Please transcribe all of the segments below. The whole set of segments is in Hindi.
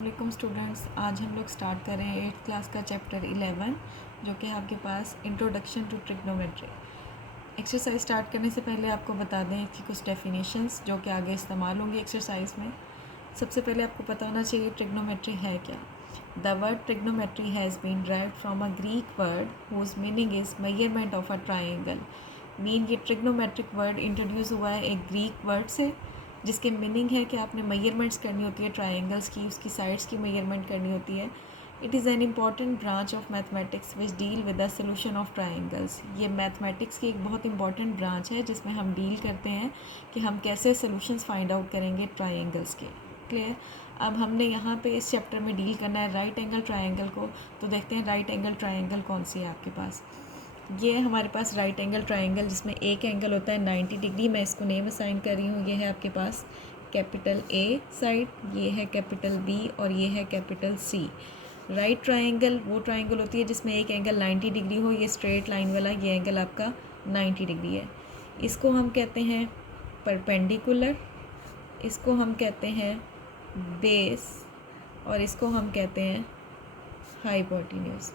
वालेकुम स्टूडेंट्स, आज हम लोग स्टार्ट कर रहे हैं 8th क्लास का चैप्टर 11 जो कि आपके पास introduction to trigonometry. Exercise start करने से पहले आपको बता दें कि कुछ डेफिनेशंस जो कि आगे इस्तेमाल होंगी एक्सरसाइज में। सबसे पहले आपको पता होना चाहिए ट्रिग्नोमेट्री है क्या। The word trigonometry has been derived from a Greek word whose meaning is measurement of a triangle. ये ट्रिग्नोमेट्रिक वर्ड इंट्रोड्यूस हुआ है एक ग्रीक वर्ड से, जिसके मीनिंग है कि आपने मेजरमेंट्स करनी होती है ट्राइंगल्स की, उसकी साइड्स की मेजरमेंट करनी होती है। It is an important branch of mathematics which deal with the solution of triangles. ये मैथमेटिक्स की एक बहुत इंपॉर्टेंट ब्रांच है जिसमें हम डील करते हैं कि हम कैसे सोल्यूशंस फाइंड आउट करेंगे ट्राइंगल्स के। क्लियर। अब हमने यहाँ पे इस चैप्टर में डील करना है राइट एंगल ट्राइंगल को। तो देखते हैं राइट एंगल ट्राइंगल कौन सी है आपके पास। ये हमारे पास राइट एंगल ट्राइंगल जिसमें एक एंगल होता है 90 डिग्री। मैं इसको नेम असाइन कर रही हूँ। ये है आपके पास कैपिटल ए साइड, ये है कैपिटल बी और ये है कैपिटल सी। राइट ट्राइंगल वो ट्राइंगल होती है जिसमें एक एंगल 90 डिग्री हो। ये स्ट्रेट लाइन वाला ये एंगल आपका 90 डिग्री है। इसको हम कहते हैं परपेंडिकुलर, इसको हम कहते हैं बेस और इसको हम कहते हैं हाइपोटेन्यूज।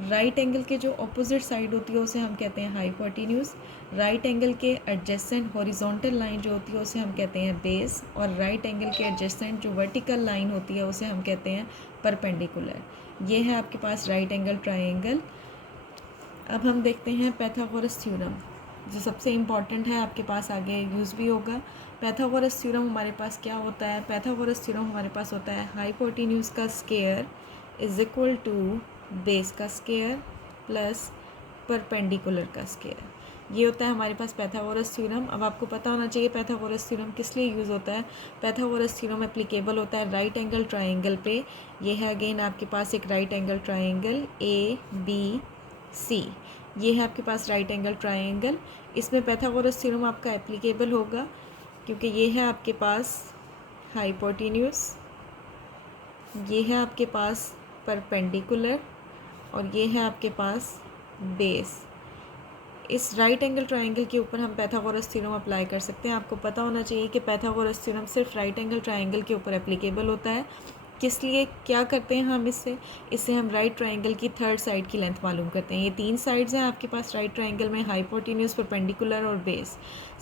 राइट एंगल के जो ऑपोजिट साइड होती है उसे हम कहते हैं हाइपोटेन्यूज। राइट एंगल के एडजेसेंट हॉरिजॉन्टल लाइन जो होती है उसे हम कहते हैं बेस, और राइट एंगल के एडजेसेंट जो वर्टिकल लाइन होती है उसे हम कहते हैं परपेंडिकुलर। ये है आपके पास राइट एंगल ट्राइंगल। अब हम देखते हैं पाइथागोरस थ्योरम, जो सबसे इम्पॉर्टेंट है, आपके पास आगे यूज़ भी होगा। पाइथागोरस थ्योरम हमारे पास क्या होता है। पाइथागोरस थ्योरम हमारे पास होता है हाइपोटेन्यूज का square is equal to base का स्क्वायर प्लस परपेंडिकुलर का स्क्वायर। ये होता है हमारे पास पाइथागोरस थ्योरम। अब आपको पता होना चाहिए पाइथागोरस थ्योरम किस लिए यूज़ होता है। पाइथागोरस थ्योरम एप्लीकेबल होता है राइट एंगल ट्राइंगल पे। ये है अगेन आपके पास एक right angle triangle A B C. ये है आपके पास राइट एंगल ट्राइंगल। इसमें पाइथागोरस थ्योरम आपका एप्लीकेबल होगा क्योंकि ये है आपके पास हाइपोटेन्यूज, ये है आपके पास परपेंडिकुलर और ये है आपके पास बेस। इस राइट एंगल ट्राइंगल के ऊपर हम पाइथागोरस थ्योरम अप्लाई कर सकते हैं। आपको पता होना चाहिए कि पाइथागोरस थ्योरम सिर्फ राइट एंगल ट्राइंगल के ऊपर एप्लीकेबल होता है। किस लिए, क्या करते हैं हम इससे हम राइट ट्राइंगल की थर्ड साइड की लेंथ मालूम करते हैं। ये तीन साइड्स हैं आपके पास राइट ट्राइंगल में, हाइपोटेन्यूज, परपेंडिकुलर और बेस।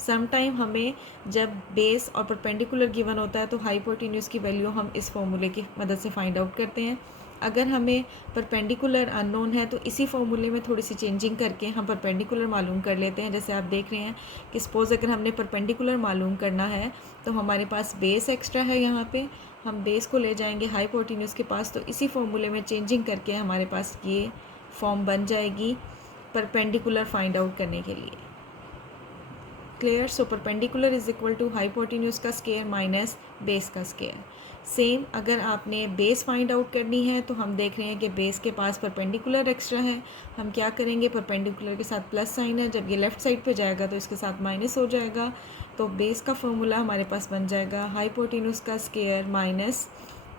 सम टाइम हमें जब बेस और परपेंडिकुलर गिवन होता है तो हाइपोटेन्यूज की वैल्यू हम इस फॉर्मूले की मदद से फाइंड आउट करते हैं। अगर हमें परपेंडिकुलर अननोन है तो इसी फॉर्मूले में थोड़ी सी चेंजिंग करके हम परपेंडिकुलर मालूम कर लेते हैं। जैसे आप देख रहे हैं कि सपोज़ अगर हमने परपेंडिकुलर मालूम करना है तो हमारे पास बेस एक्स्ट्रा है, यहाँ पे हम बेस को ले जाएंगे हाइपोटेन्यूज के पास, तो इसी फॉर्मूले में चेंजिंग करके हमारे पास ये फॉर्म बन जाएगी परपेंडिकुलर फाइंड आउट करने के लिए। Clear. So perpendicular is equal to hypotenuse का स्क्वायर माइनस बेस का स्क्वायर। सेम अगर आपने बेस फाइंड आउट करनी है तो हम देख रहे हैं कि बेस के पास परपेंडिकुलर एक्स्ट्रा है। हम क्या करेंगे, परपेंडिकुलर के साथ प्लस साइन है, जब ये लेफ़्ट साइड पे जाएगा तो इसके साथ माइनस हो जाएगा। तो बेस का फॉर्मूला हमारे पास बन जाएगा हाइपोटेन्यूज का स्क्वायर माइनस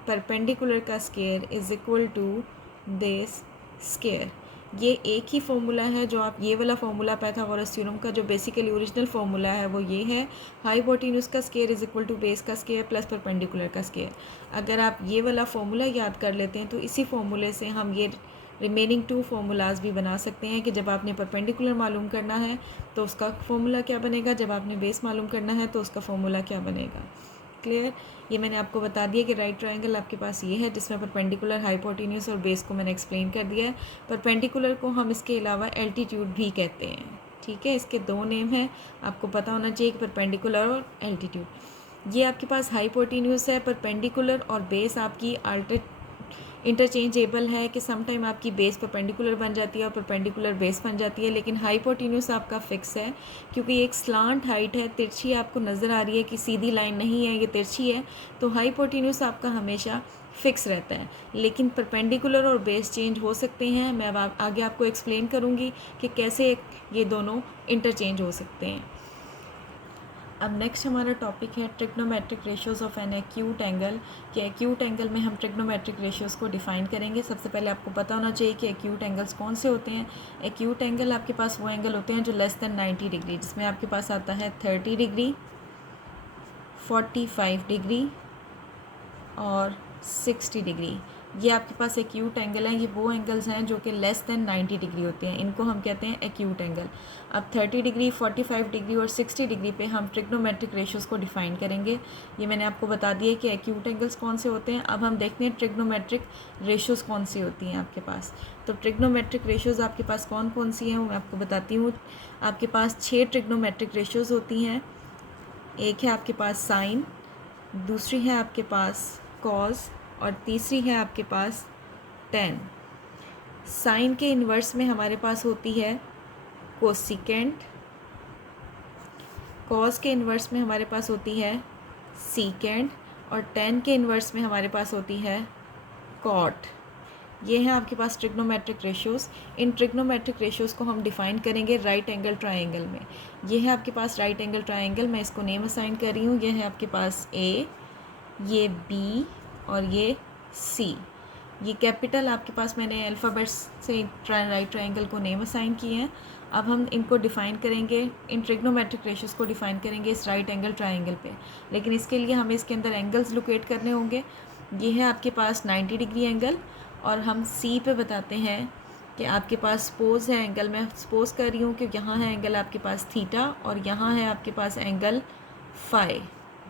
परपेंडिकुलर का square is equal to base square. ये एक ही फॉर्मूला है जो आप, ये वाला फॉर्मूला पाइथागोरस थ्योरम का जो बेसिकली ओरिजिनल फॉर्मूला है वो ये है, हाइपोटेन्यूज का square is equal to base का स्क्वायर प्लस परपेंडिकुलर का स्क्वायर। अगर आप ये वाला फॉर्मूला याद कर लेते हैं तो इसी फॉर्मूले से हम ये रिमेनिंग टू फार्मूलाज भी बना सकते हैं कि जब आपने परपेंडिकुलर मालूम करना है तो उसका फॉर्मूला क्या बनेगा, जब आपने बेस मालूम करना है तो उसका फॉर्मूला क्या बनेगा। क्लियर। ये मैंने आपको बता दिया कि राइट ट्रायंगल आपके पास ये है जिसमें परपेंडिकुलर, हाइपोटेन्यूज और बेस को मैंने एक्सप्लेन कर दिया है। परपेंडिकुलर को हम इसके अलावा एल्टीट्यूड भी कहते हैं। ठीक है, इसके दो नेम हैं, आपको पता होना चाहिए कि परपेंडिकुलर और एल्टीट्यूड। ये आपके पास हाइपोटेन्यूज है, परपेंडिकुलर और बेस आपकी इंटरचेंजेबल है कि सम टाइम आपकी बेस परपेंडिकुलर बन जाती है और परपेंडिकुलर बेस बन जाती है, लेकिन हाइपोटेन्यूज आपका फिक्स है क्योंकि एक स्लांट हाइट है, तिरछी आपको नज़र आ रही है कि सीधी लाइन नहीं है, ये तिरछी है, तो हाइपोटेन्यूज आपका हमेशा फिक्स रहता है। लेकिन परपेंडिकुलर और बेस चेंज हो सकते हैं। मैं अब आगे आपको एक्सप्लेन करूँगी कि कैसे ये दोनों इंटरचेंज हो सकते हैं। अब नेक्स्ट हमारा टॉपिक है trigonometric ratios of an acute angle. कि एक्यूट एंगल में हम ट्रिग्नोमेट्रिक रेशियोज़ को डिफ़ाइन करेंगे। सबसे पहले आपको पता होना चाहिए कि एक्यूट एंगल्स कौन से होते हैं। एक्यूट एंगल आपके पास वो एंगल होते हैं जो लेस देन 90 डिग्री, जिसमें आपके पास आता है 30 डिग्री, 45 डिग्री, और 60 डिग्री। ये आपके पास एक्यूट एंगल हैं। ये वो एंगल्स हैं जो कि लेस दैन 90 डिग्री होते हैं, इनको हम कहते हैं एक्यूट एंगल। अब 30 डिग्री, 45 डिग्री और 60 डिग्री पे हम ट्रिग्नोमेट्रिक रेशियोज़ को डिफ़ाइन करेंगे। ये मैंने आपको बता दिया कि एक्यूट एंगल्स कौन से होते हैं। अब हम देखते हैं ट्रिग्नोमेट्रिक रेशियोज़ कौन सी होती हैं आपके पास। तो ट्रिग्नोमेट्रिक रेशियोज़ आपके पास कौन कौन सी हैं वो मैं आपको बताती हूँ। आपके पास 6 ट्रिग्नोमेट्रिक रेशियोज़ होती हैं। एक है आपके पास साइन, दूसरी है आपके पास कॉज और तीसरी है आपके पास टेन। साइन के इन्वर्स में हमारे पास होती है कोसिकेंट, कॉस के इन्वर्स में हमारे पास होती है सीकेंट और टेन के इन्वर्स में हमारे पास होती है कॉट। ये हैं आपके पास ट्रिग्नोमेट्रिक रेशियोज़। इन ट्रिग्नोमेट्रिक रेशियोज़ को हम डिफ़ाइन करेंगे राइट एंगल ट्रायंगल में। ये है आपके पास राइट एंगल ट्रायंगल, मैं इसको नेम असाइन कर रही हूँ। ये है आपके पास ए, ये बी और ये सी। ये कैपिटल आपके पास मैंने अल्फ़ाबेट्स से राइट ट्रायंगल को नेम असाइन किए हैं। अब हम इनको डिफ़ाइन करेंगे, इन ट्रिग्नोमेट्रिक रेशियोज़ को डिफ़ाइन करेंगे इस राइट एंगल ट्रायंगल पे। लेकिन इसके लिए हमें इसके अंदर एंगल्स लोकेट करने होंगे। ये है आपके पास 90 डिग्री एंगल और हम सी पे बताते हैं कि आपके पास सपोज़ है एंगल, मैं सपोज़ कर रही हूँ कि यहाँ है एंगल आपके पास थीटा और यहाँ है आपके पास एंगल फाई।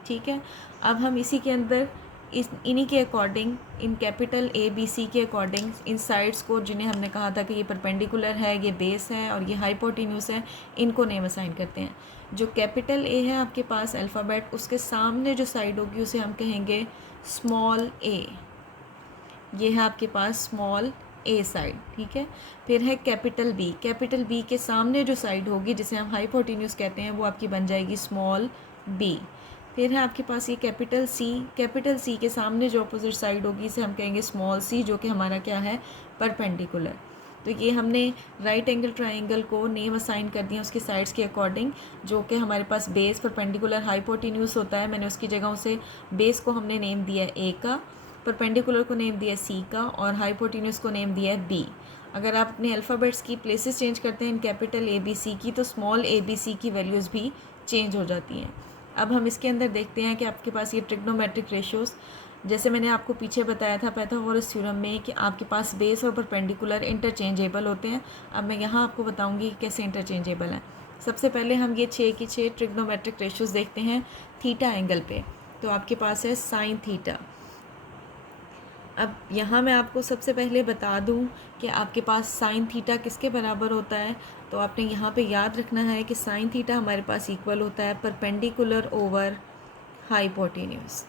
ठीक है, अब हम इसी के अंदर इन्हीं के अकॉर्डिंग, इन कैपिटल ए बी सी के अकॉर्डिंग इन साइड्स को, जिन्हें हमने कहा था कि ये परपेंडिकुलर है, ये बेस है और ये हाइपोटेन्यूस है, इनको नेम असाइन करते हैं। जो कैपिटल ए है आपके पास अल्फ़ाबेट, उसके सामने जो साइड होगी उसे हम कहेंगे स्मॉल ए। ये है आपके पास स्मॉल ए साइड। ठीक है, फिर है कैपिटल बी। कैपिटल बी के सामने जो साइड होगी जिसे हम हाइपोटेन्यूस कहते हैं वो आपकी बन जाएगी स्मॉल बी। फिर है आपके पास ये कैपिटल सी। कैपिटल सी के सामने जो अपोजिट साइड होगी इसे हम कहेंगे स्मॉल सी, जो कि हमारा क्या है, परपेंडिकुलर। तो ये हमने राइट एंगल ट्रायंगल को नेम असाइन कर दिया उसके साइड्स के अकॉर्डिंग, जो कि हमारे पास बेस, परपेंडिकुलर, हाइपोटेन्यूस होता है। मैंने उसकी जगह उसे बेस को हमने नेम दिया ए का, परपेंडिकुलर को नेम दिया सी का और हाइपोटेन्यूस को नेम दिया है बी। अगर आप अपने अल्फ़ाबेट्स की प्लेसेस चेंज करते हैं इन कैपिटल ए बी सी की, तो स्मॉल ए बी सी की वैल्यूज़ भी चेंज हो जाती हैं। अब हम इसके अंदर देखते हैं कि आपके पास ये ट्रिग्नोमेट्रिक रेशियोज़, जैसे मैंने आपको पीछे बताया था पाइथागोरस थ्योरम में कि आपके पास बेस और परपेंडिकुलर इंटरचेंजेबल होते हैं। अब मैं यहाँ आपको बताऊँगी कैसे इंटरचेंजेबल हैं। सबसे पहले हम ये 6 की 6 ट्रिग्नोमेट्रिक रेशियोज़ देखते हैं थीटा एंगल पे। तो आपके पास है साइन थीटा। अब यहाँ मैं आपको सबसे पहले बता दूँ कि आपके पास साइन थीटा किसके बराबर होता है। तो आपने यहाँ पे याद रखना है कि साइन थीटा हमारे पास इक्वल होता है परपेंडिकुलर ओवर हाइपोटेन्यूस।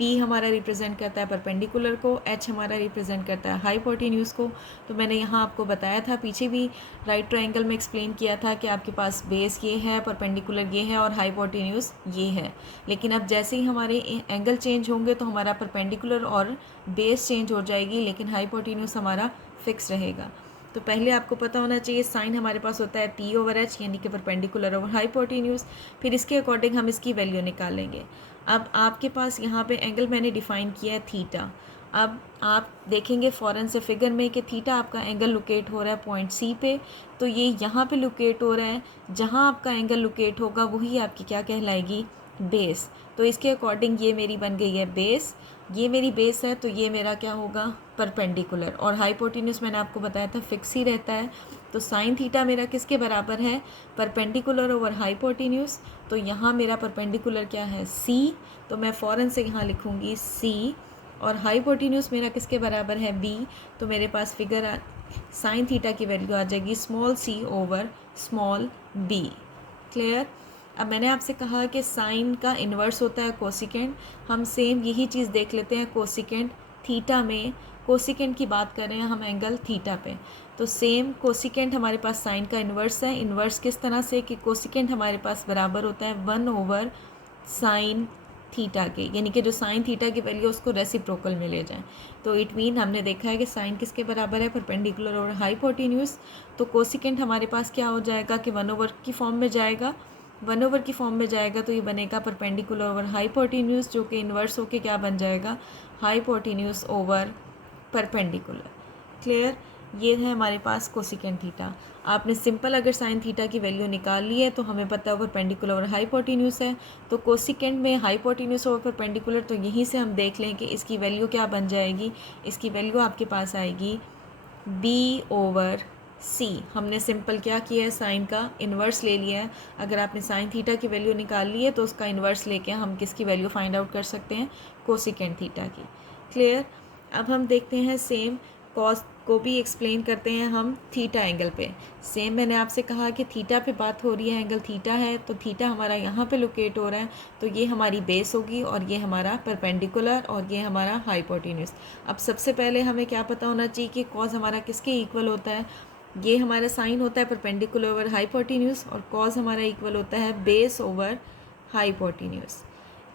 P हमारा रिप्रेजेंट करता है परपेंडिकुलर को, H हमारा रिप्रेजेंट करता है हाइपोटेन्यूस को। तो मैंने यहाँ आपको बताया था, पीछे भी राइट ट्रायंगल में एक्सप्लेन किया था कि आपके पास बेस ये है, परपेंडिकुलर ये है और हाइपोटेन्यूस ये है। लेकिन अब जैसे ही हमारे एंगल चेंज होंगे तो हमारा परपेंडिकुलर और बेस चेंज हो जाएगी, लेकिन हाइपोटेन्यूस हमारा फिक्स रहेगा। तो पहले आपको पता होना चाहिए साइन हमारे पास होता है P ओवर H, यानी कि परपेंडिकुलर ओवर हाइपोटेन्यूस। फिर इसके अकॉर्डिंग हम इसकी वैल्यू निकालेंगे। अब आपके पास यहाँ पे एंगल मैंने डिफ़ाइन किया है थीटा। अब आप देखेंगे फ़ौरन से फिगर में कि थीटा आपका एंगल लोकेट हो रहा है पॉइंट सी पे, तो ये यहाँ पे लोकेट हो रहा है। जहाँ आपका एंगल लोकेट होगा वही आपकी क्या कहलाएगी, बेस। तो इसके अकॉर्डिंग ये मेरी बन गई है बेस, ये मेरी बेस है, तो ये मेरा क्या होगा, परपेंडिकुलर। और हाइपोटेन्यूस मैंने आपको बताया था फिक्स ही रहता है। तो साइन थीटा मेरा किसके बराबर है, परपेंडिकुलर ओवर हाइपोटेन्यूस। तो यहाँ मेरा परपेंडिकुलर क्या है, सी, तो मैं फ़ौरन से यहाँ लिखूँगी सी। और हाइपोटेन्यूस मेरा किसके बराबर है, बी। तो मेरे पास फिगर साइन थीटा की वैल्यू आ जाएगी small C over small B. Clear. अब मैंने आपसे कहा कि साइन का इन्वर्स होता है कोसिकेंट। हम सेम यही चीज़ देख लेते हैं कोसिकेंट थीटा में। कोसिकेंट की बात कर रहे हैं हम एंगल थीटा पे, तो सेम कोसिकेंट हमारे पास साइन का इन्वर्स है। इन्वर्स किस तरह से कि कोसिकेंट हमारे पास बराबर होता है 1 ओवर साइन थीटा के, यानी कि जो साइन थीटा की वैल्यू उसको रेसिप्रोकल में ले जाएं। तो इट मीन हमने देखा है कि साइन किसके बराबर है, परपेंडिकुलर और हाइपोटेन्यूस। तो कोसिकेंट हमारे पास क्या हो जाएगा कि 1 ओवर की फॉर्म में जाएगा। 1 ओवर की फॉर्म में जाएगा तो ये बनेगा परपेंडिकुलर ओवर हाइपोटेन्यूस, जो कि इन्वर्स होके क्या बन जाएगा, हाइपोटेन्यूस ओवर परपेंडिकुलर। क्लियर। ये है हमारे पास कोसिकेंट थीटा। आपने सिंपल अगर साइन थीटा की वैल्यू निकाल ली है तो हमें पता है परपेंडिकुलर और हाइपोटेन्यूज है, तो कोसिकेंट में हाइपोटेन्यूज और परपेंडिकुलर, तो यहीं से हम देख लें कि इसकी वैल्यू क्या बन जाएगी। इसकी वैल्यू आपके पास आएगी b/c। हमने सिंपल क्या किया है, साइन का इन्वर्स ले लिया है। अगर आपने साइन थीटा की वैल्यू निकाल ली है तो उसका इन्वर्स लेके हम किसकी वैल्यू फाइंड आउट कर सकते हैं, कोसिकेंट थीटा की। क्लियर। अब हम देखते हैं सेम कॉस को भी एक्सप्लेन करते हैं हम थीटा एंगल पे। सेम मैंने आपसे कहा कि थीटा पे बात हो रही है, एंगल थीटा है, तो थीटा हमारा यहाँ पे लोकेट हो रहा है, तो ये हमारी बेस होगी और ये हमारा परपेंडिकुलर और ये हमारा हाइपोटेन्यूज। अब सबसे पहले हमें क्या पता होना चाहिए कि कॉस हमारा किसके इक्वल होता है। ये हमारा साइन होता है परपेंडिकुलर ओवर हाइपोटेन्यूज और कॉस हमारा इक्वल होता है बेस ओवर हाइपोटेन्यूज।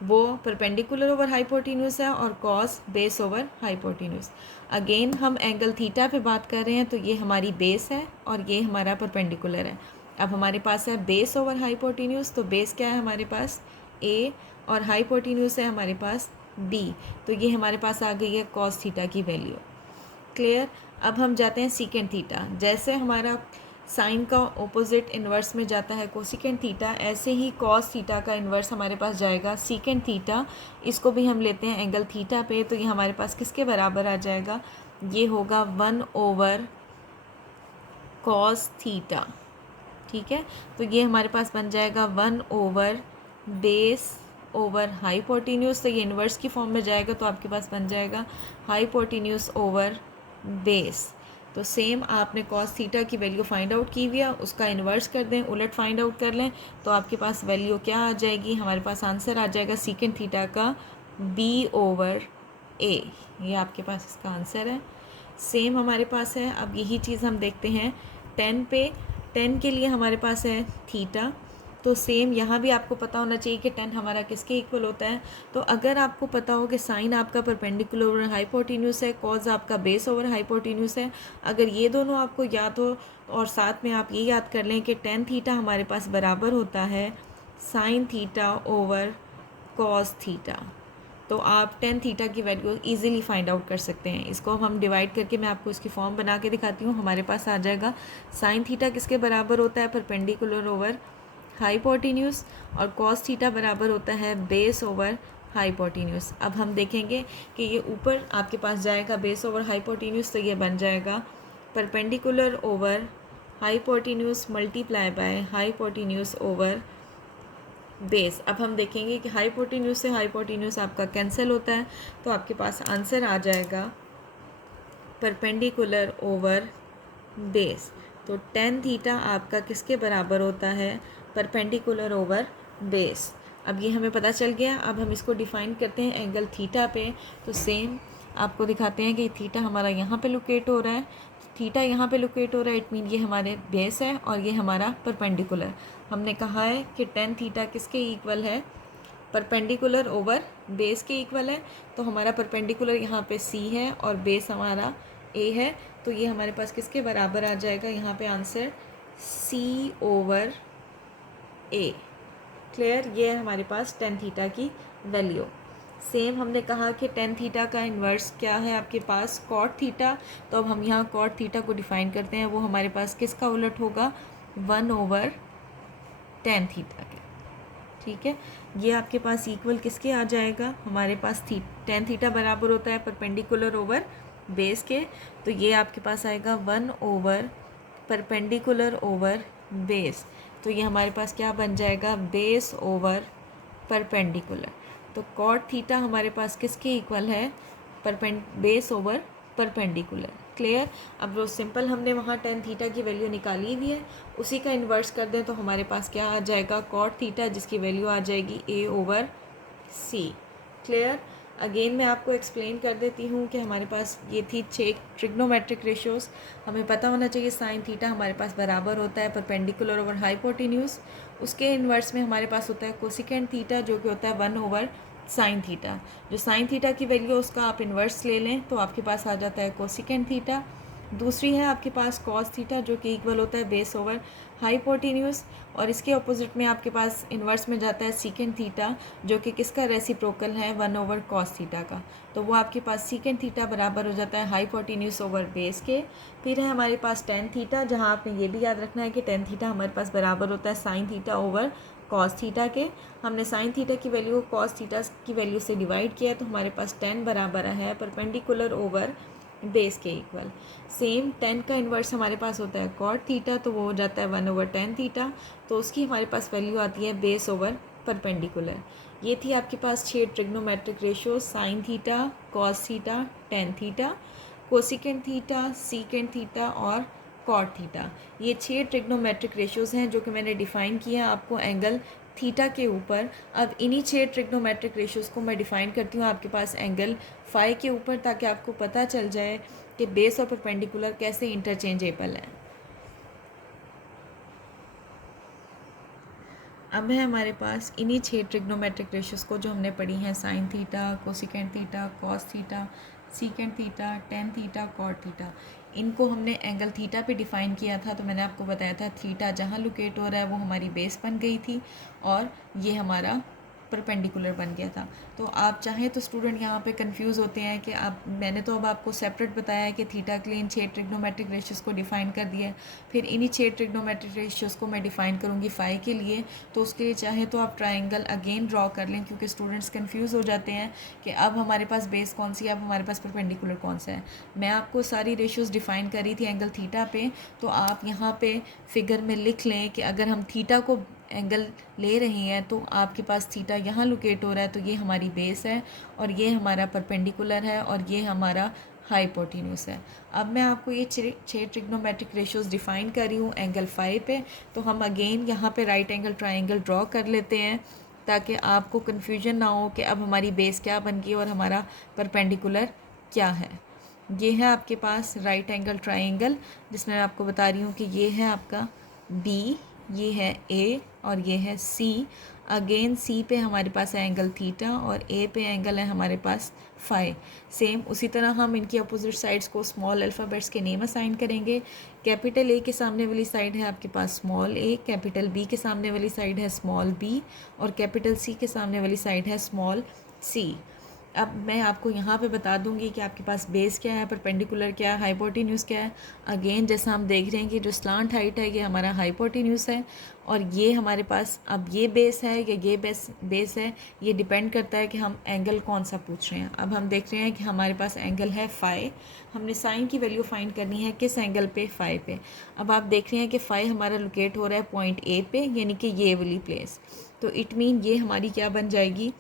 वो परपेंडिकुलर ओवर हाइपोटेन्यूज है और cos base over hypotenuse. Again हम एंगल थीटा पे बात कर रहे हैं, तो ये हमारी बेस है और ये हमारा परपेंडिकुलर है। अब हमारे पास है बेस ओवर हाइपोटेन्यूज, तो बेस क्या है हमारे पास a और हाइपोटेन्यूज है हमारे पास b, तो ये हमारे पास आ गई है कॉस थीटा की वैल्यू। क्लियर। अब हम जाते हैं सीकेंट थीटा। जैसे हमारा साइन का ऑपोजिट इन्वर्स में जाता है कोसिकेंट थीटा, ऐसे ही कॉस थीटा का इन्वर्स हमारे पास जाएगा सीकेंट थीटा। इसको भी हम लेते हैं एंगल थीटा पे, तो ये हमारे पास किसके बराबर आ जाएगा, ये होगा 1/cos थीटा। ठीक है, तो ये हमारे पास बन जाएगा 1/बेस ओवर हाइपोटेन्यूज। तो ये इन्वर्स की फॉर्म में जाएगा तो आपके पास बन जाएगा हाइपोटेन्यूज ओवर बेस। तो सेम आपने कॉस थीटा की वैल्यू फाइंड आउट की हुई है, उसका इन्वर्स कर दें, उलट फाइंड आउट कर लें, तो आपके पास वैल्यू क्या आ जाएगी, हमारे पास आंसर आ जाएगा सीकेंट थीटा का b/a। ये आपके पास इसका आंसर है। सेम हमारे पास है। अब यही चीज़ हम देखते हैं टेन पे। टेन के लिए हमारे पास है थीटा, तो सेम यहाँ भी आपको पता होना चाहिए कि टेन हमारा किसके इक्वल होता है। तो अगर आपको पता हो कि साइन आपका परपेंडिकुलर ओवर हाइपोटेन्यूज है, कॉज आपका बेस ओवर हाइपोटेन्यूज है, अगर ये दोनों आपको याद हो और साथ में आप ये याद कर लें कि टेन थीटा हमारे पास बराबर होता है sine theta over cos theta, तो आप टेन थीटा की वैल्यू इजीली फाइंड आउट कर सकते हैं। इसको हम डिवाइड करके मैं आपको इसकी फॉर्म बना के दिखाती हूँ। हमारे पास आ जाएगा साइन थीटा किसके बराबर होता है, परपेंडिकुलर ओवर हाइपोटेन्यूज, और कॉस थीटा बराबर होता है बेस ओवर हाइपोटेन्यूज। अब हम देखेंगे कि ये ऊपर आपके पास जाएगा बेस ओवर हाइपोटेन्यूज, तो ये बन जाएगा perpendicular over hypotenuse multiply by hypotenuse over base. अब हम देखेंगे कि हाइपोटेन्यूज से हाइपोटेन्यूज आपका कैंसिल होता है, तो आपके पास आंसर आ जाएगा परपेंडिकुलर ओवर बेस। तो टेन थीटा आपका किसके बराबर होता है, परपेंडिकुलर ओवर बेस। अब ये हमें पता चल गया। अब हम इसको डिफाइन करते हैं एंगल थीटा पे। तो सेम आपको दिखाते हैं कि थीटा हमारा यहाँ पे लोकेट हो रहा है, थीटा यहाँ पे लोकेट हो रहा है, इट मीन ये हमारे बेस है और ये हमारा परपेंडिकुलर। हमने कहा है कि टेन थीटा किसके इक्वल है, परपेंडिकुलर ओवर बेस के इक्वल है। तो हमारा परपेंडिकुलर यहाँ पे c है और बेस हमारा a है, तो ये हमारे पास किसके बराबर आ जाएगा, यहाँ पे आंसर c/a। क्लियर। ये है हमारे पास टेन थीटा की वैल्यू। सेम हमने कहा कि टेन थीटा का इन्वर्स क्या है आपके पास, कॉट थीटा। तो अब हम यहाँ कॉट थीटा को डिफाइन करते हैं, वो हमारे पास किसका उलट होगा, 1/टेन थीटा के। ठीक है, ये आपके पास इक्वल किसके आ जाएगा, हमारे पास टेन थीटा बराबर होता है परपेंडिकुलर ओवर बेस के, तो ये आपके पास आएगा 1/परपेंडिकुलर ओवर बेस। तो ये हमारे पास क्या बन जाएगा, बेस ओवर परपेंडिकुलर। तो कॉट थीटा हमारे पास किसके इक्वल है, बेस ओवर परपेंडिकुलर। क्लियर। अब जो सिंपल हमने वहाँ टेन थीटा की वैल्यू निकाली हुई है, उसी का इन्वर्स कर दें तो हमारे पास क्या आ जाएगा, कॉट थीटा, जिसकी वैल्यू आ जाएगी a/c। क्लियर। अगेन मैं आपको एक्सप्लेन कर देती हूँ कि हमारे पास ये थी 6 ट्रिग्नोमेट्रिक रेशियोज़। हमें पता होना चाहिए साइन थीटा हमारे पास बराबर होता है परपेंडिकुलर ओवर हाइपोटेन्यूज। उसके इन्वर्स में हमारे पास होता है कोसिकेंट थीटा, जो कि होता है 1/साइन थीटा। जो साइन थीटा की वैल्यू उसका आप इन्वर्स ले लें तो आपके पास आ जाता है कोसिकेंट थीटा। दूसरी है आपके पास कॉस थीटा जो कि इक्वल होता है बेस ओवर हाइपोटेन्यूज, और इसके अपोजिट में आपके पास इन्वर्स में जाता है सीकेंड थीटा जो कि किसका रेसिप्रोकल है 1 ओवर कॉस थीटा का। तो वो आपके पास सीकेंड थीटा बराबर हो जाता है हाइपोटेन्यूज ओवर बेस के। फिर है हमारे पास टेन थीटा, जहाँ आपने ये भी याद रखना है कि टेन थीटा हमारे पास बराबर होता है sine theta over cos theta के। हमने साइन थीटा की वैल्यू को कॉस थीटा की वैल्यू से डिवाइड किया तो हमारे पास टेन बराबर है परपेंडिकुलर ओवर बेस के इक्वल। सेम टेन का इन्वर्स हमारे पास होता है कॉट थीटा, तो वो हो जाता है 1 ओवर टेन थीटा, तो उसकी हमारे पास वैल्यू आती है बेस ओवर परपेंडिकुलर। ये थी आपके पास 6 trigonometric ratio, sine theta, cos theta, tan theta, cosecant theta, secant theta और कॉट थीटा। ये 6 ट्रिग्नोमेट्रिक रेशियोज़ हैं जो कि मैंने डिफ़ाइन किया आपको एंगल थीटा के ऊपर। अब इन्हीं 6 ट्रिग्नोमेट्रिक रेशियोज़ को मैं डिफ़ाइन करती हूँ आपके पास एंगल फाई के ऊपर, ताकि आपको पता चल जाए कि बेस और परपेंडिकुलर कैसे इंटरचेंजेबल है। अब है हमारे पास इन्हीं 6 ट्रिग्नोमेट्रिक रेशियोज़ को जो हमने पढ़ी हैं, sine theta, cosecant theta, cos theta, secant theta, tan theta, cot theta, इनको हमने एंगल थीटा पे डिफ़ाइन किया था। तो मैंने आपको बताया था थीटा जहाँ लोकेट हो रहा है वो हमारी बेस बन गई थी और ये हमारा परपेंडिकुलर बन गया था। तो आप चाहें तो स्टूडेंट यहाँ पे कंफ्यूज होते हैं कि आप, मैंने तो अब आपको सेपरेट बताया है कि थीटा के लिए इन 6 ट्रिग्नोमेट्रिक रेशियोज़ को डिफ़ाइन कर दिया है, फिर इन्हीं 6 ट्रिग्नोमेट्रिक रेशियोज़ को मैं डिफ़ाइन करूँगी फाई के लिए। तो उसके लिए चाहे तो आप ट्राइंगल अगेन ड्रॉ कर लें, क्योंकि स्टूडेंट्स कंफ्यूज हो जाते हैं कि अब हमारे पास बेस कौन सी है, अब हमारे पास परपेंडिकुलर कौन सा है। मैं आपको सारी रेशियोज़ डिफ़ाइन कर रही थी एंगल थीटा पे, तो आप यहाँ पे फिगर में लिख लें कि अगर हम थीटा को एंगल ले रहे हैं तो आपके पास थीटा यहाँ लोकेट हो रहा है, तो ये हमारी बेस है और ये हमारा परपेंडिकुलर है और ये हमारा हाइपोटेन्यूस है। अब मैं आपको ये 6 ट्रिग्नोमेट्रिक रेशियोज़ डिफ़ाइन कर रही हूँ एंगल फाई पे। तो हम अगेन यहाँ पे राइट एंगल ट्राइंगल ड्रॉ कर लेते हैं ताकि आपको कन्फ्यूजन ना हो कि अब हमारी बेस क्या बन गई और हमारा परपेंडिकुलर क्या है। ये है आपके पास राइट एंगल ट्राइंगल, जिसमें मैं आपको बता रही हूँ कि ये है आपका बी, ये है ए और ये है सी। अगेन सी पे हमारे पास है एंगल थीटा और ए पे एंगल है हमारे पास फाई। सेम उसी तरह हम इनकी अपोजिट साइड्स को स्मॉल अल्फ़ाबेट्स के नेम असाइन करेंगे। कैपिटल ए के सामने वाली साइड है आपके पास स्मॉल ए, कैपिटल बी के सामने वाली साइड है स्मॉल बी और कैपिटल सी के सामने वाली साइड है स्मॉल सी। अब मैं आपको यहाँ पे बता दूँगी कि आपके पास बेस क्या है, परपेंडिकुलर क्या है, हाइपोटेन्यूस क्या है। अगेन जैसा हम देख रहे हैं कि जो स्लांट हाइट है ये हमारा हाइपोटेन्यूस है और ये हमारे पास अब ये बेस है या ये बेस है, ये डिपेंड करता है कि हम एंगल कौन सा पूछ रहे हैं। अब हम देख रहे हैं कि हमारे पास एंगल है फाई, हमने साइन की वैल्यू फाइंड करनी है किस एंगल पे, फाई पे। अब आप देख रहे हैं कि फाई हमारा लोकेट हो रहा है पॉइंट ए पे, यानी कि ये वाली प्लेस। तो इट मीन ये हमारी क्या बन जाएगी,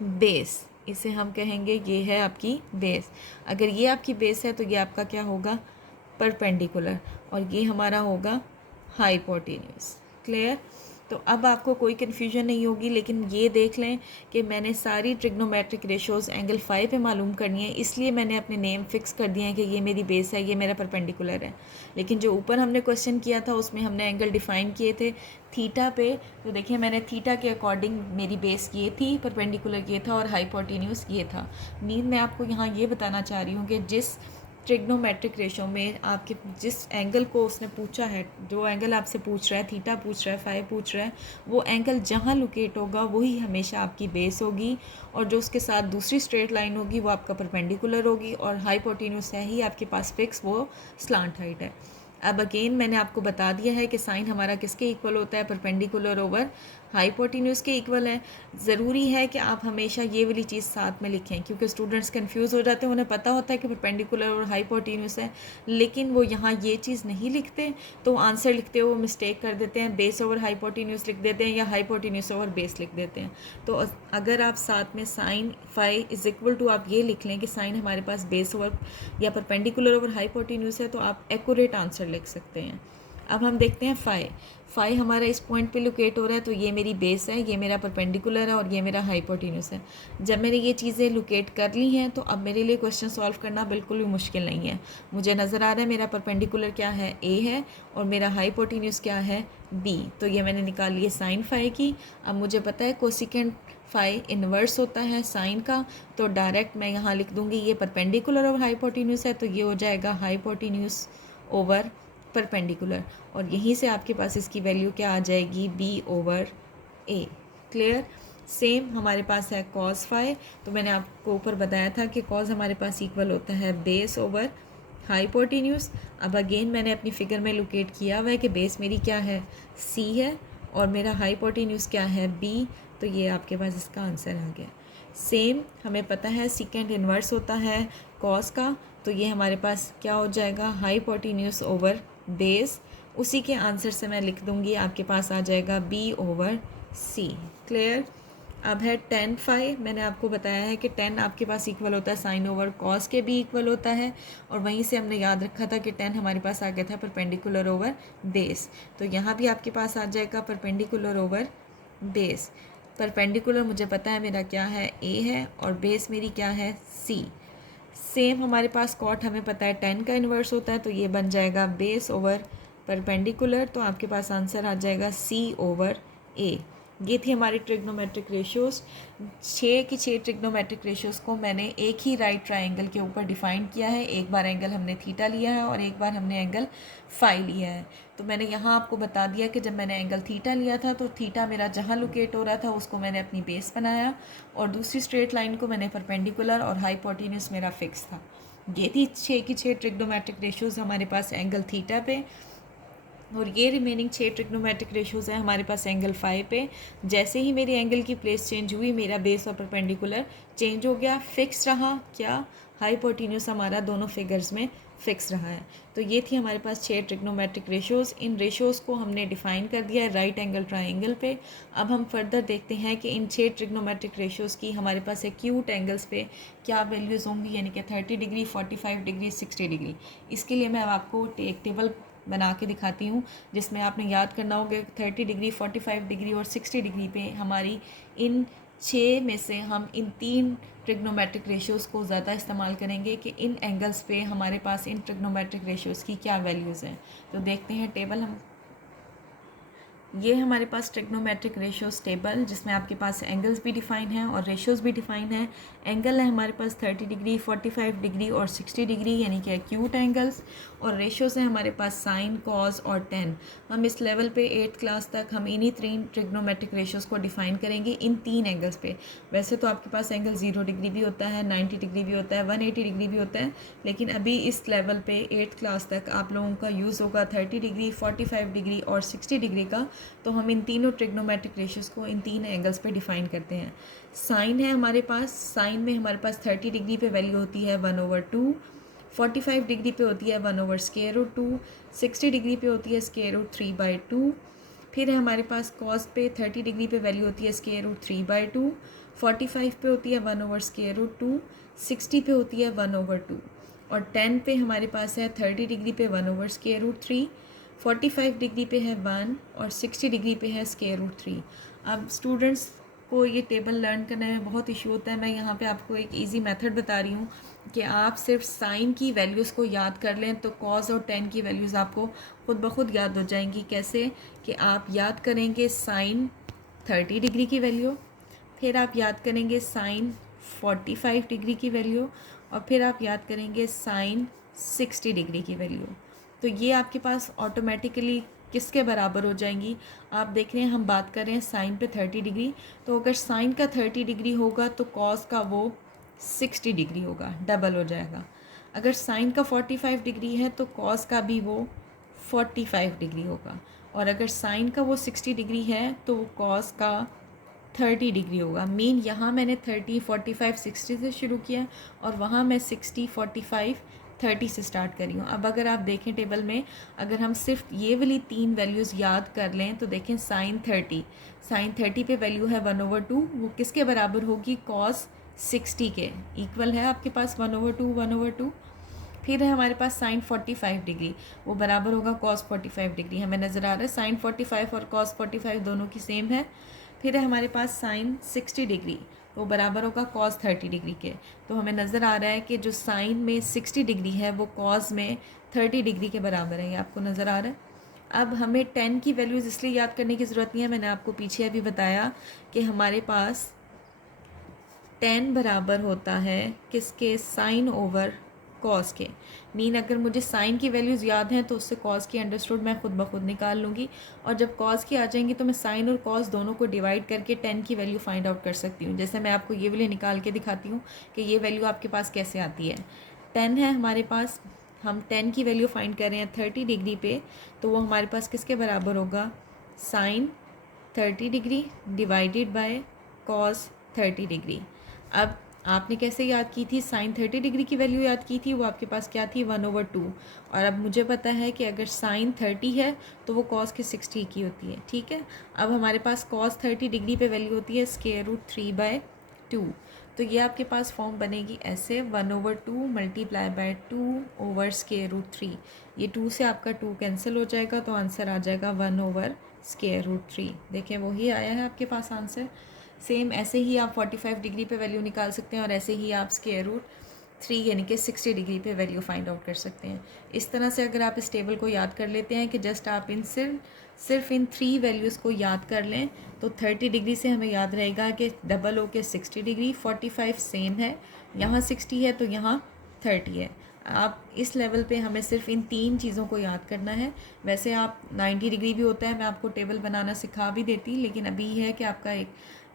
बेस। इसे हम कहेंगे ये है आपकी बेस। अगर ये आपकी बेस है तो ये आपका क्या होगा, परपेंडिकुलर, और ये हमारा होगा हाइपोटेन्यूस। क्लियर? तो अब आपको कोई कन्फ्यूजन नहीं होगी। लेकिन ये देख लें कि मैंने सारी ट्रिग्नोमेट्रिक रेशियोज़ एंगल फाई पे मालूम करनी है, इसलिए मैंने अपने नेम फिक्स कर दिए हैं कि ये मेरी बेस है, ये मेरा परपेंडिकुलर है। लेकिन जो ऊपर हमने क्वेश्चन किया था उसमें हमने एंगल डिफ़ाइन किए थे थीटा पे। तो देखिए मैंने थीटा के अकॉर्डिंग मेरी बेस ये थी, परपेंडिकुलर ये था और हाइपोटेन्यूस ये था। मीन मैं आपको यहाँ ये बताना चाह रही हूँ कि जिस ट्रिग्नोमेट्रिक रेशो में आपके जिस एंगल को उसने पूछा है, जो एंगल आपसे पूछ रहा है, थीटा पूछ रहा है, फाई पूछ रहा है, वो एंगल जहाँ लोकेट होगा वही हमेशा आपकी बेस होगी और जो उसके साथ दूसरी स्ट्रेट लाइन होगी वो आपका परपेंडिकुलर होगी और हाइपोटेन्यूस है ही आपके पास फिक्स, वो स्लांट हाइट है। अब अगेन मैंने आपको बता दिया है कि साइन हमारा किसके इक्वल होता है, परपेंडिकुलर ओवर हाइपोटेन्यूस के इक्वल है। ज़रूरी है कि आप हमेशा ये वाली चीज़ साथ में लिखें, क्योंकि स्टूडेंट्स कंफ्यूज हो जाते हैं। उन्हें पता होता है कि परपेंडिकुलर और हाइपोटेन्यूस है, लेकिन वो यहाँ ये चीज़ नहीं लिखते, तो आंसर लिखते हुए मिस्टेक कर देते हैं, बेस ओवर हाइपोटेन्यूस लिख देते हैं या हाइपोटेन्यूस ओवर बेस लिख देते हैं। तो अगर आप साथ में sine phi is equal to आप ये लिख लें कि साइन हमारे पास बेस ओवर या परपेंडिकुलर ओवर हाइपोटेन्यूस है, तो आप एक्यूरेट आंसर लिख सकते हैं। अब हम देखते हैं फाई हमारा इस पॉइंट पे लोकेट हो रहा है, तो ये मेरी बेस है, ये मेरा परपेंडिकुलर है और ये मेरा हाइपोटेन्यूस है। जब मैंने ये चीज़ें लोकेट कर ली हैं तो अब मेरे लिए क्वेश्चन सॉल्व करना बिल्कुल भी मुश्किल नहीं है। मुझे नज़र आ रहा है मेरा परपेंडिकुलर क्या है, ए है, और मेरा हाइपोटेन्यूस क्या है, बी। तो ये मैंने निकाल ली है साइन फाई की। अब मुझे पता है कोसिकेंट फाई इन्वर्स होता है साइन का, तो डायरेक्ट मैं यहाँ लिख दूँगी ये परपेंडिकुलर ओवर हाइपोटेन्यूज है, तो ये हो जाएगा हाइपोटेन्यूज ओवर परपेंडिकुलर, और यहीं से आपके पास इसकी वैल्यू क्या आ जाएगी, बी ओवर ए। क्लियर। सेम हमारे पास है कॉस फाई, तो मैंने आपको ऊपर बताया था कि कॉस हमारे पास इक्वल होता है बेस ओवर हाइपोटेन्यूज। अब अगेन मैंने अपनी फिगर में लोकेट किया हुआ है कि बेस मेरी क्या है, सी है, और मेरा हाइपोटेन्यूज क्या है, बी, तो ये आपके पास इसका आंसर आ गया। सेम हमें पता है सीकेंड इन्वर्स होता है कॉस का, तो ये हमारे पास क्या हो जाएगा, हाइपोटेन्यूज ओवर बेस, उसी के आंसर से मैं लिख दूँगी, आपके पास आ जाएगा बी ओवर सी। क्लियर। अब है टेन फाई, मैंने आपको बताया है कि टेन आपके पास इक्वल होता है साइन ओवर कॉस के भी इक्वल होता है, और वहीं से हमने याद रखा था कि टेन हमारे पास आ गया था परपेंडिकुलर ओवर बेस, तो यहाँ भी आपके पास आ जाएगा परपेंडिकुलर ओवर बेस। परपेंडिकुलर मुझे पता है मेरा क्या है, ए है, और बेस मेरी क्या है, सी। सेम हमारे पास कॉट हमें पता है टेन का इन्वर्स होता है, तो ये बन जाएगा बेस ओवर परपेंडिकुलर, तो आपके पास आंसर आ जाएगा सी ओवर ए। ये थी हमारी ट्रिग्नोमेट्रिक रेशियोज़। 6 की 6 ट्रिग्नोमेट्रिक रेशियोज़ को मैंने एक ही राइट ट्रायंगल के ऊपर डिफ़ाइन किया है। एक बार एंगल हमने थीटा लिया है और एक बार हमने एंगल फाई लिया है। तो मैंने यहाँ आपको बता दिया कि जब मैंने एंगल थीटा लिया था तो थीटा मेरा जहाँ लोकेट हो रहा था उसको मैंने अपनी बेस बनाया, और दूसरी स्ट्रेट लाइन को मैंने परपेंडिकुलर, और हाइपोटेन्यूज मेरा फिक्स था। ये थी 6 की 6 ट्रिग्नोमेट्रिक रेशियोज़ हमारे पास एंगल थीटा पे, और ये रिमेनिंग 6 ट्रिग्नोमेट्रिक रेशियोज़ हैं हमारे पास एंगल फाई पे। जैसे ही मेरी एंगल की प्लेस चेंज हुई, मेरा बेस और परपेंडिकुलर चेंज हो गया, फिक्स रहा क्या, हाइपोटेन्यूज हमारा दोनों फिगर्स में फिक्स रहा है। तो ये थी हमारे पास 6 ट्रिग्नोमेट्रिक रेशियोज़। इन रेशियोज़ को हमने डिफ़ाइन कर दिया है राइट एंगल ट्राइंगल पे। अब हम फर्दर देखते हैं कि इन 6 ट्रिग्नोमेट्रिक रेशियोज़ की हमारे पास एक्यूट एंगल्स पे क्या वैल्यूज़ होंगी, यानी कि 30 डिग्री, 45 डिग्री, 60 डिग्री। इसके लिए मैं आपको एक टेबल बना के दिखाती हूँ, जिसमें आपने याद करना होगा 30 डिग्री, 45 डिग्री और 60 डिग्री पे हमारी इन 6 में से हम इन 3 ट्रिग्नोमेट्रिक रेशियोज़ को ज़्यादा इस्तेमाल करेंगे कि इन एंगल्स पे हमारे पास इन ट्रिग्नोमेट्रिक रेशियोज़ की क्या वैल्यूज़ हैं। तो देखते हैं टेबल। हम ये हमारे पास ट्रिग्नोमेट्रिक रेशियोज़ टेबल, जिसमें आपके पास एंगल्स भी डिफाइन हैं और रेशियोज़ भी डिफाइन हैं। एंगल है हमारे पास 30 डिग्री, 45 डिग्री और 60 डिग्री, यानी कि एक्यूट एंगल्स, और रेशियोज़ हैं हमारे पास साइन, कॉस और टेन। हम इस लेवल पे 8th क्लास तक हम इन्हीं 3 ट्रिग्नोमेट्रिक रेशियोज़ को डिफाइन करेंगे इन 3 एंगल्स पे। वैसे तो आपके पास एंगल 0 डिग्री भी होता है, 90 डिग्री भी होता है, 180 डिग्री भी होता है, लेकिन अभी इस लेवल पे 8th क्लास तक आप लोगों का यूज़ होगा 30 डिग्री, 45 डिग्री और 60 डिग्री का। तो हम इन तीनों ट्रिग्नोमेट्रिक रेशियोज़ को इन 3 एंगल्स पे डिफ़ाइन करते हैं। साइन है हमारे पास, साइन में हमारे पास 30 डिग्री पे वैल्यू होती है 1/2, 45 डिग्री पे होती है 1/√2, 60 डिग्री पे होती है √3/2। फिर है हमारे पास कॉस पे 30 डिग्री पे वैल्यू होती है √3/2, 45 पे होती है 1/√2, 60 पे होती है 1/2, और 10 पे हमारे पास है 30 डिग्री पे 1/√3, 45 डिग्री पे है 1 और 60 डिग्री पे है √3। अब स्टूडेंट्स को ये टेबल लर्न करने में बहुत इशू होता है। मैं यहाँ पे आपको एक इजी मेथड बता रही हूँ कि आप सिर्फ साइन की वैल्यूज़ को याद कर लें तो कॉस और टेन की वैल्यूज़ आपको खुद ब खुद याद हो जाएंगी। कैसे कि आप याद करेंगे साइन 30 डिग्री की वैल्यू, फिर आप याद करेंगे साइन 45 डिग्री की वैल्यू, और फिर आप याद करेंगे साइन 60 डिग्री की वैल्यू। तो ये आपके पास ऑटोमेटिकली किसके बराबर हो जाएंगी। आप देख रहे हैं हम बात कर रहे हैं साइन पे 30 डिग्री, तो अगर साइन का 30 डिग्री होगा तो कॉस का वो 60 डिग्री होगा, डबल हो जाएगा। अगर साइन का 45 डिग्री है तो कॉस का भी वो 45 डिग्री होगा, और अगर साइन का वो 60 डिग्री है तो कॉस का 30 डिग्री होगा। मीन यहाँ मैंने 30, 45, 60 से शुरू किया और वहाँ मैं 60, 45, 30 से स्टार्ट करी हूँ। अब अगर आप देखें टेबल में, अगर हम सिर्फ ये वाली 3 वैल्यूज़ याद कर लें तो देखें साइन 30 पे वैल्यू है 1/2, वो किसके बराबर होगी, कॉस 60 के इक्वल है आपके पास 1/2। फिर है हमारे पास साइन 45 डिग्री, वो बराबर होगा कॉस 45 डिग्री। हमें नज़र आ रहा है साइन 45 और कॉस 45 दोनों की सेम है। फिर है हमारे पास साइन 60 डिग्री, वो बराबर होगा कॉस 30 डिग्री के। तो हमें नज़र आ रहा है कि जो साइन में 60 डिग्री है वो कॉस में 30 डिग्री के बराबर है, ये आपको नज़र आ रहा है। अब हमें 10 की वैल्यूज़ इसलिए याद करने की ज़रूरत नहीं है, मैंने आपको पीछे अभी बताया कि हमारे पास टेन बराबर होता है किसके, साइन ओवर कॉस के। मीन अगर मुझे साइन की वैल्यूज़ याद हैं तो उससे कॉस की अंडरस्टूड मैं खुद ब खुद निकाल लूँगी, और जब कॉस की आ जाएंगी तो मैं साइन और कॉस दोनों को डिवाइड करके टेन की वैल्यू फाइंड आउट कर सकती हूँ। जैसे मैं आपको ये वाली निकाल के दिखाती हूँ कि ये वैल्यू आपके पास कैसे आती है। टेन है हमारे पास, हम टेन की वैल्यू फाइंड कर रहे हैं 30 डिग्री पे, तो वो हमारे पास किसके बराबर होगा, sine 30 degree divided by cos 30 degree. अब आपने कैसे याद की थी, साइन 30 डिग्री की वैल्यू याद की थी, वो आपके पास क्या थी, 1/2। और अब मुझे पता है कि अगर साइन 30 है तो वो कॉस की 60 की होती है, ठीक है। अब हमारे पास कॉस 30 डिग्री पे वैल्यू होती है √3/2। तो ये आपके पास फॉर्म बनेगी ऐसे, 1/2 मल्टीप्लाई बाय 2/√3। ये 2 से आपका 2 कैंसिल हो जाएगा, तो आंसर आ जाएगा 1/√3। देखें वही आया है आपके पास आंसर। सेम ऐसे ही आप 45 डिग्री पे वैल्यू निकाल सकते हैं, और ऐसे ही आप √3 यानी कि 60 डिग्री पे वैल्यू फाइंड आउट कर सकते हैं। इस तरह से अगर आप इस टेबल को याद कर लेते हैं कि जस्ट आप इन सिर्फ इन 3 वैल्यूज़ को याद कर लें, तो 30 डिग्री से हमें याद रहेगा कि डबल हो के 60 डिग्री, 45 सेम है, यहाँ 60 है तो यहाँ 30 है। आप इस लेवल पे हमें सिर्फ इन 3 चीज़ों को याद करना है। वैसे आप 90 डिग्री भी होता है, मैं आपको टेबल बनाना सिखा भी देती, लेकिन अभी ये है कि आपका एक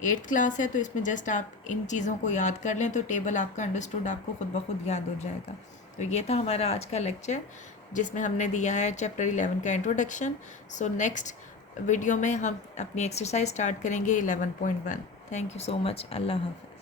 8th क्लास है, तो इसमें जस्ट आप इन चीज़ों को याद कर लें तो टेबल आपका अंडरस्टूड आपको खुद ब खुद याद हो जाएगा। तो ये था हमारा आज का लेक्चर, जिसमें हमने दिया है चैप्टर 11 का इंट्रोडक्शन। सो नेक्स्ट वीडियो में हम अपनी एक्सरसाइज स्टार्ट करेंगे 11.1। Thank you so much. अल्लाह हाफ़िज़।